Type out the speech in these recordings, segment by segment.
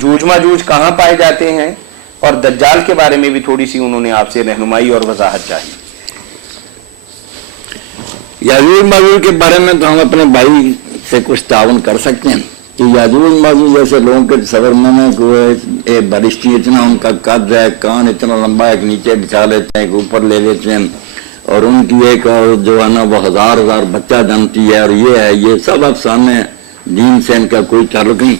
جوج ماجوج کہاں پائے جاتے ہیں اور دجال کے بارے میں بھی تھوڑی سی انہوں نے آپ سے رہنمائی اور وضاحت چاہی۔ یاجوج ماجوج کے بارے میں تو ہم اپنے بھائی سے کچھ تعاون کر سکتے ہیں کہ یاجوج ماجوج جیسے لوگوں کے تصور میں کوئی بارشتی اتنا ان کا قد ہے، کان اتنا لمبا، ایک نیچے بچھا لیتے ہیں، ایک اوپر لے لیتے ہیں، اور ان کی ایک جو ہے نا وہ ہزار بچہ جنتی ہے، اور یہ سب افسانے دین سے ان کا کوئی تعلق نہیں۔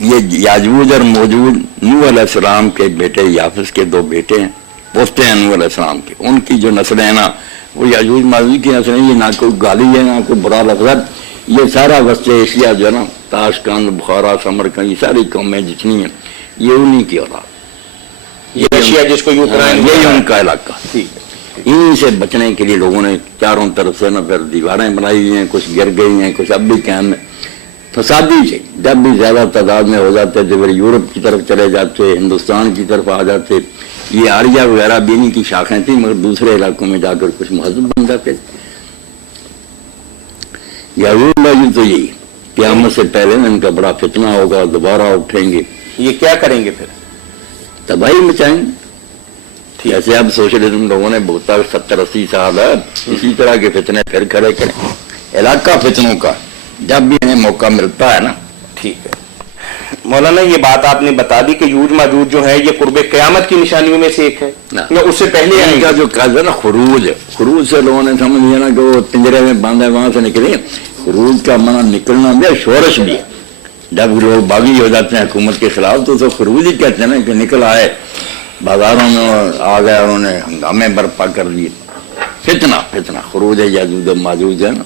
یہ یاجوج اور موجوج نوح علیہ السلام کے بیٹے یافس کے دو بیٹے ہیں، پوتے ہیں نوح علیہ السلام کے، ان کی جو نسلیں ہیں نا وہ یاجوج ماجوج کی نسلیں، یہ نہ کوئی گالی ہے نہ کوئی برا لفظ، یہ سارا وسط ایشیا جو ہے نا تاشقند، بخارا، سمرقند، یہ ساری قومیں جتنی ہیں یہ انہی کی اولاد، یہ ایشیا جس کو یہی ان کا علاقہ۔ انہی سے بچنے کے لیے لوگوں نے چاروں طرف سے نا پھر دیواریں بنائی ہوئی ہیں، کچھ گر گئی ہیں، کچھ اب بھی قائم ہیں۔ فسادی سے جب بھی زیادہ تعداد میں ہو جاتے تو پھر یورپ کی طرف چلے جاتے، ہندوستان کی طرف آ جاتے، یہ آریہ وغیرہ بھی انہی کی شاخیں تھیں، مگر دوسرے علاقوں میں جا کر کچھ مہذب بن جاتے۔ یاجوج ماجوج تو یہی قیامت سے پہلے ان کا بڑا فتنہ ہوگا، دوبارہ اٹھیں گے، یہ کیا کریں گے پھر؟ تباہی مچائیں گے۔ جیسے اب سوشلزم لوگوں نے بہتا 70-80 سال ہے، اسی طرح کے فتنے پھر کھڑے کریں، علاقہ فتنوں کا جب بھی انہیں موقع ملتا ہے نا۔ ٹھیک ہے مولانا، یہ بات آپ نے بتا دی کہ یوج ماجوج جو ہے یہ قرب قیامت کی نشانیوں میں سے ایک ہے یا اس سے پہلے ان کا جو قصد ہے نا خروج سے لوگوں نے سمجھ لیا نا کہ وہ پنجرے میں باندھے وہاں سے نکلے، خروج کا معنی نکلنا بھی ہے، شورش بھی ہے۔ جب لوگ باغی ہو جاتے ہیں حکومت کے خلاف تو خروج ہی کہتے ہیں نا کہ نکل آئے بازاروں میں آ گئے، انہوں نے ہنگامے برپا کر دیے، فتنہ خروج ہے یاجوج ماجوج ہے نا۔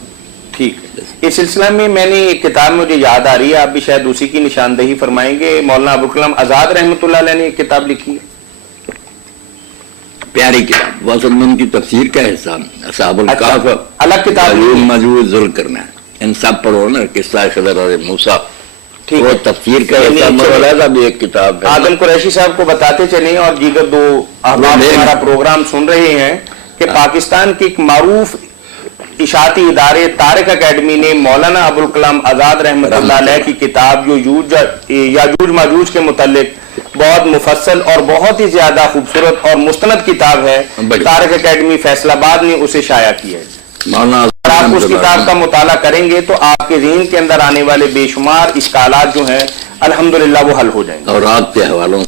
ٹھیک ہے، اس سلسلہ میں میں نے ایک کتاب مجھے یاد آ رہی ہے، آپ بھی شاید اسی کی نشاندہی فرمائیں گے، مولانا ابوالکلام آزاد رحمۃ اللہ علیہ نے ایک کتاب لکھی ہے، پیاری کتاب، وہ اصل میں ان کی تفسیر کا حصہ اصحاب الکہف الگ کتاب یاجوج ماجوج ذکر کرنا ہے، ان سب پڑھو نا، قصہ خضر اور موسیٰ، وہ تفسیر کا حصہ بھی ایک کتاب ہے۔ آدم قریشی صاحب کو بتاتے چلیں اور دیگر دو احباب ہمارا پروگرام سن رہے ہیں کہ پاکستان کے ایک معروف اشاعتی ادارے طارق اکیڈمی نے مولانا ابوالکلام آزاد رحمۃ اللہ علیہ کی کتاب جو یاجوج ماجوج کے متعلق بہت مفصل اور بہت ہی زیادہ خوبصورت اور مستند کتاب ہے، طارق اکیڈمی فیصل آباد نے اسے شائع کی ہے۔ اگر آپ اس کتاب کا مطالعہ کریں گے تو آپ کے ذہن کے اندر آنے والے بے شمار اشکالات جو ہیں الحمدللہ وہ حل ہو جائیں گے، اور آپ کے حوالوں